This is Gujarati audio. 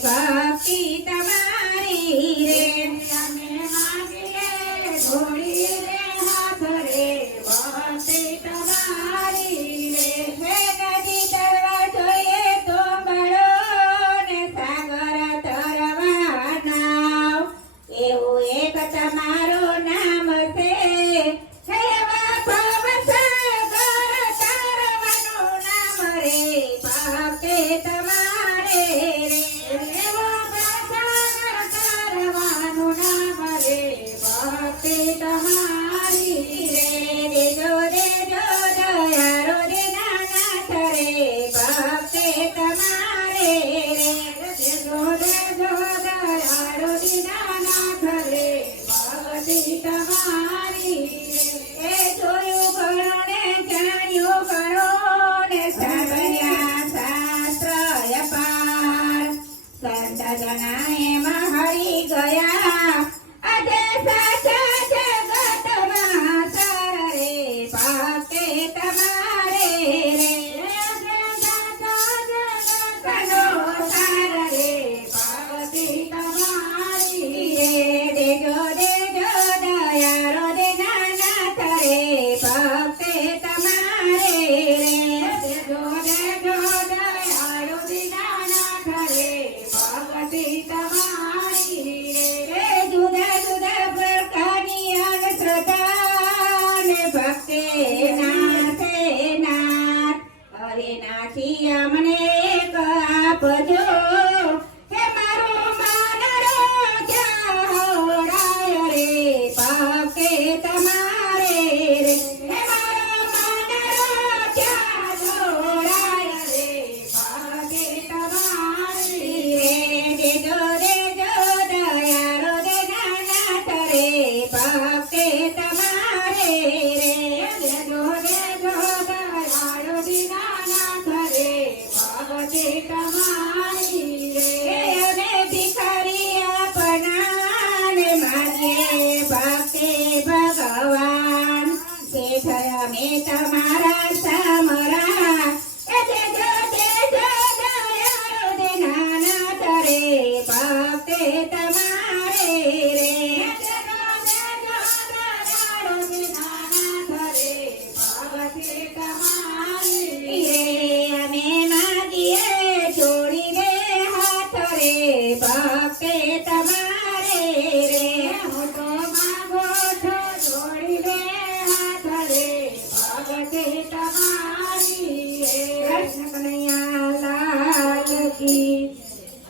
ભક્તિ તમારી રે અમે માગીએ પાકે તમારી રે દેજો દેજો દીનાનાથ રે પાકે તમારે રે દેજો દેજો દીનાનાથ રે ભક્તિ તમારી એ જોયું ઘણો ને ઘણો ને સાંભળ્યા શાસ્ત્ર અપાર સંત જના એમાં હરી ગયા નાથે હવે નાથી. અમને એક આપજો. હે મારો માનડો ચાહોરાય રે પાકે તમારે તમારી રે. અમે ભિખારી આપનાને ભગવાન શેઠ અમે તમારા બધે તમારી કનૈયા લાલ કી